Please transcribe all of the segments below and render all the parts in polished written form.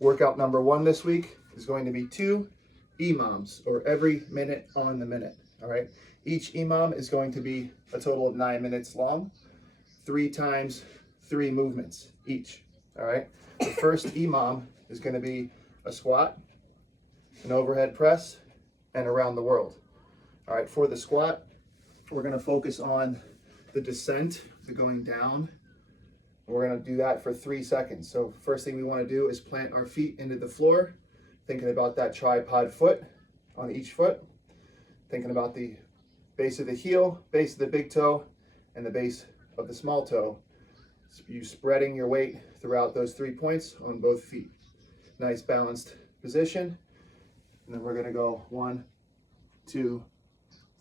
Workout number 1 this week is going to be 2 EMOMs, or every minute on the minute. All right. Each EMOM is going to be a total of 9 minutes long, 3 times 3 movements each. All right. The first EMOM is going to be a squat, an overhead press, and around the world. All right. For the squat, we're going to focus on the descent, the going down. We're going to do that for 3 seconds. So first thing we want to do is plant our feet into the floor, thinking about that tripod foot on each foot, thinking about the base of the heel, base of the big toe, and the base of the small toe. You spreading your weight throughout those 3 points on both feet. Nice balanced position. And then we're going to go 1, 2,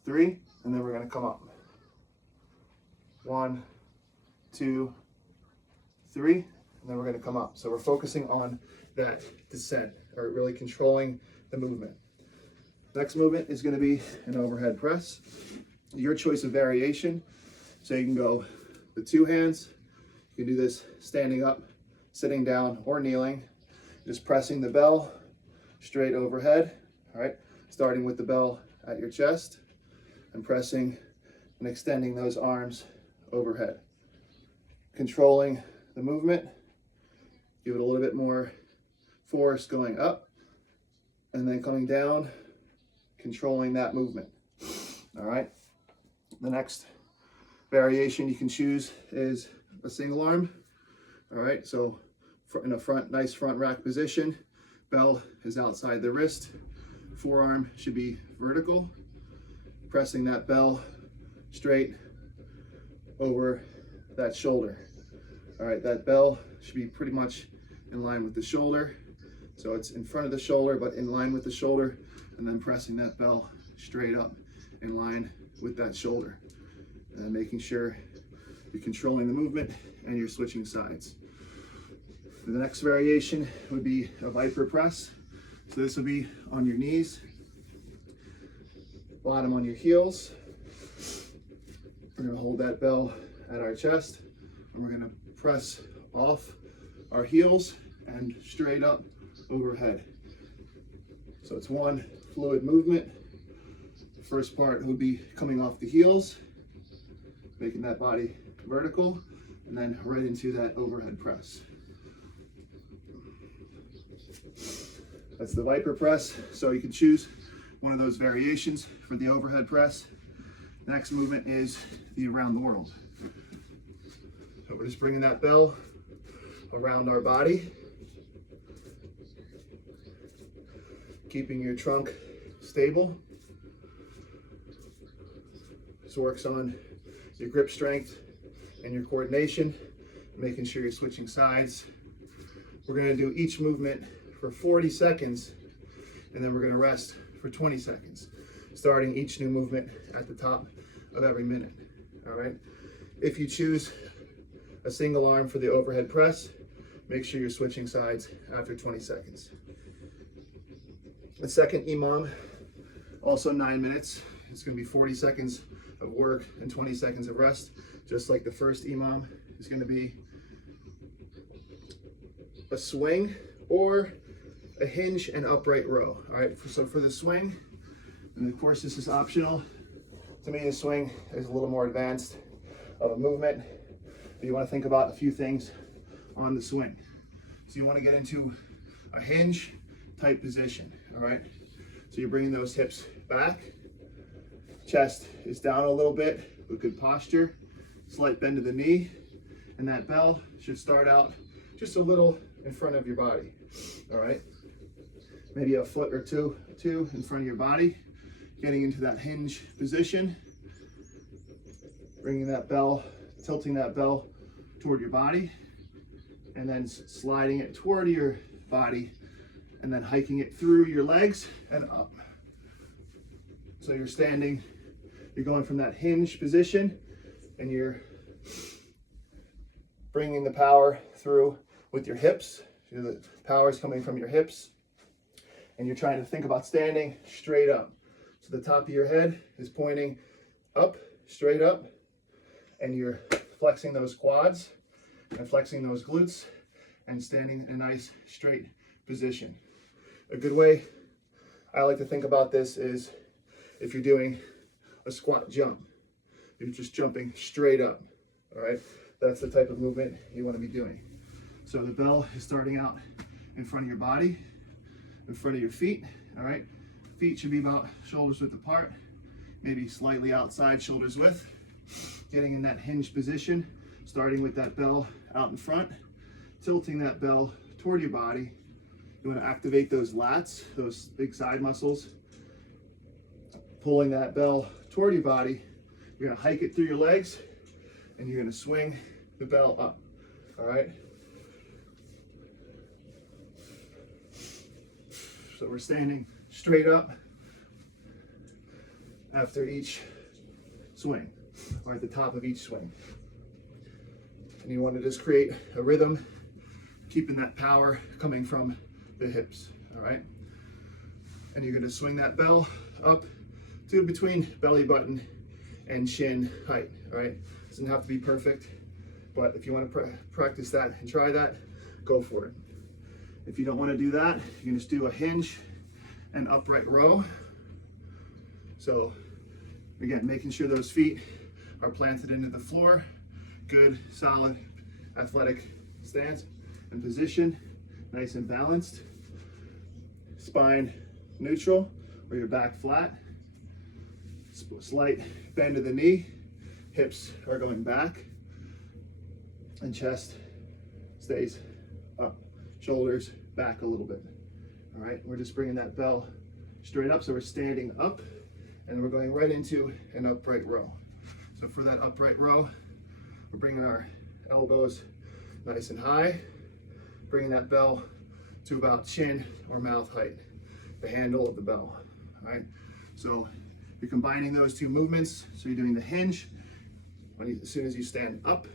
3, and then we're going to come up. 1, 2, 3, and then we're going to come up. So we're focusing on that descent, or really controlling the movement. Next movement is going to be an overhead press. Your choice of variation. So you can go with 2 hands. You can do this standing up, sitting down, or kneeling. Just pressing the bell straight overhead. All right, starting with the bell at your chest and pressing and extending those arms overhead. Controlling the movement. Give it a little bit more force going up and then coming down, controlling that movement. All right. The next variation you can choose is a single arm. All right. So in a nice front rack position, bell is outside the wrist. Forearm should be vertical. Pressing that bell straight over that shoulder. All right, that bell should be pretty much in line with the shoulder. So it's in front of the shoulder, but in line with the shoulder, and then pressing that bell straight up in line with that shoulder. And making sure you're controlling the movement and you're switching sides. The next variation would be a viper press. So this will be on your knees, bottom on your heels. We're gonna hold that bell at our chest, and we're gonna press off our heels and straight up overhead. So it's one fluid movement. The first part would be coming off the heels, making that body vertical, and then right into that overhead press. That's the viper press. So you can choose one of those variations for the overhead press. Next movement is the around the world. So we're just bringing that bell around our body, keeping your trunk stable. This works on your grip strength and your coordination, making sure you're switching sides. We're going to do each movement for 40 seconds, and then we're going to rest for 20 seconds, starting each new movement at the top of every minute. All right. If you choose a single arm for the overhead press, make sure you're switching sides after 20 seconds. The second EMOM, also 9 minutes. It's going to be 40 seconds of work and 20 seconds of rest, just like the first EMOM. Is going to be a swing or a hinge and upright row. All right, so for the swing, and of course this is optional. To me, the swing is a little more advanced of a movement. But you want to think about a few things on the swing. So you want to get into a hinge type position. All right, so you're bringing those hips back, chest is down a little bit with good posture, slight bend of the knee, and that bell should start out just a little in front of your body. All right, maybe a foot or two in front of your body, getting into that hinge position, bringing that bell, tilting that bell toward your body, and then sliding it toward your body, and then hiking it through your legs and up. So you're standing, you're going from that hinge position, and you're bringing the power through with your hips. The power is coming from your hips, and you're trying to think about standing straight up. So the top of your head is pointing up, straight up, and you're flexing those quads and flexing those glutes and standing in a nice straight position. A good way I like to think about this is if you're doing a squat jump, you're just jumping straight up, all right? That's the type of movement you want to be doing. So the bell is starting out in front of your body, in front of your feet, all right? Feet should be about shoulders width apart, maybe slightly outside shoulders width. Getting in that hinge position, starting with that bell out in front, tilting that bell toward your body. You want to activate those lats, those big side muscles. Pulling that bell toward your body. You're going to hike it through your legs, and you're going to swing the bell up, all right? So we're standing straight up after each swing, or at the top of each swing. And you want to just create a rhythm, keeping that power coming from the hips, all right? And you're going to swing that bell up to between belly button and shin height, all right? Doesn't have to be perfect, but if you want to practice that and try that, go for it. If you don't want to do that, you can just do a hinge and upright row. So again, making sure those feet are planted into the floor. Good, solid, athletic stance and position. Nice and balanced. Spine neutral or your back flat. Slight bend of the knee. Hips are going back. And chest stays up. Shoulders back a little bit. All right, we're just bringing that bell straight up. So we're standing up and we're going right into an upright row. So for that upright row, we're bringing our elbows nice and high, bringing that bell to about chin or mouth height, the handle of the bell, all right? So you're combining those two movements. So you're doing the hinge. As soon as you stand up,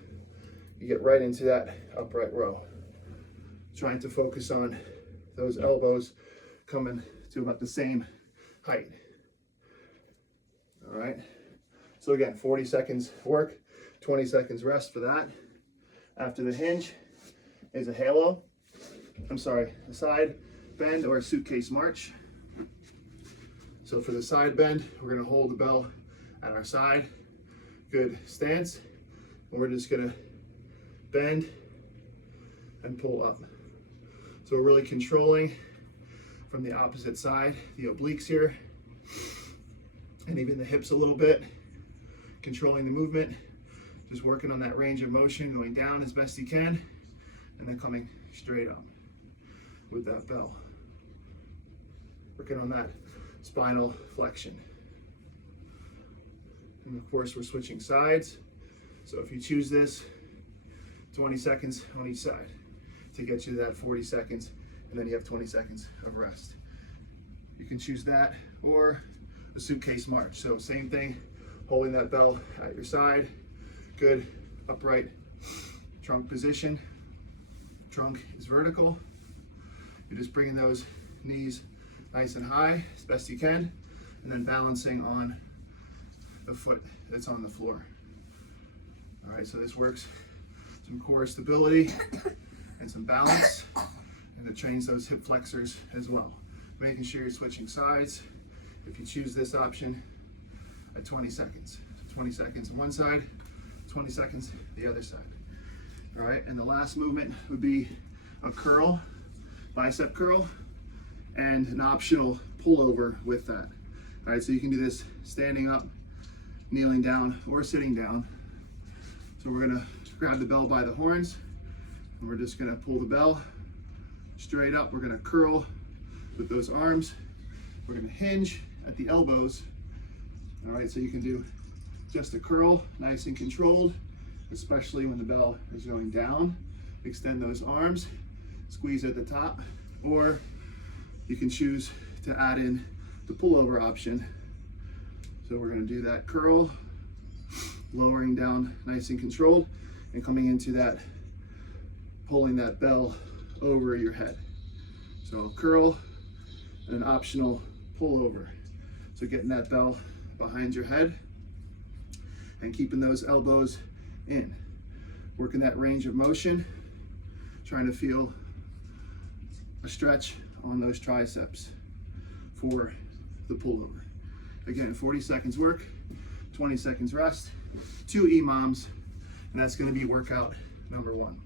you get right into that upright row. Trying to focus on those elbows coming to about the same height. All right. So again, 40 seconds work, 20 seconds rest for that. After the hinge is a side bend or a suitcase march. So for the side bend, we're going to hold the bell at our side. Good stance. And we're just going to bend and pull up. So we're really controlling from the opposite side, the obliques here, and even the hips a little bit, controlling the movement, just working on that range of motion, going down as best you can, and then coming straight up with that bell. Working on that spinal flexion. And of course, we're switching sides. So if you choose this, 20 seconds on each side to get you to that 40 seconds, and then you have 20 seconds of rest. You can choose that or a suitcase march. So same thing, holding that bell at your side, good upright trunk position. Trunk is vertical. You're just bringing those knees nice and high as best you can, and then balancing on the foot that's on the floor. All right, so this works some core stability and some balance, and it trains those hip flexors as well. Making sure you're switching sides. If you choose this option at 20 seconds. 20 seconds on one side, 20 seconds the other side. All right, and the last movement would be a curl, bicep curl, and an optional pullover with that. All right, so you can do this standing up, kneeling down, or sitting down. So we're gonna grab the bell by the horns, and we're just gonna pull the bell straight up. We're gonna curl with those arms. We're gonna hinge at the elbows. All right, so you can do just a curl, nice and controlled, especially when the bell is going down. Extend those arms, squeeze at the top, or you can choose to add in the pullover option. So we're gonna do that curl, lowering down nice and controlled, and coming into that, pulling that bell over your head. So curl and an optional pullover. So getting that bell behind your head and keeping those elbows in. Working that range of motion, trying to feel a stretch on those triceps for the pullover. Again, 40 seconds work, 20 seconds rest, 2 EMOMs, and that's going to be workout number 1.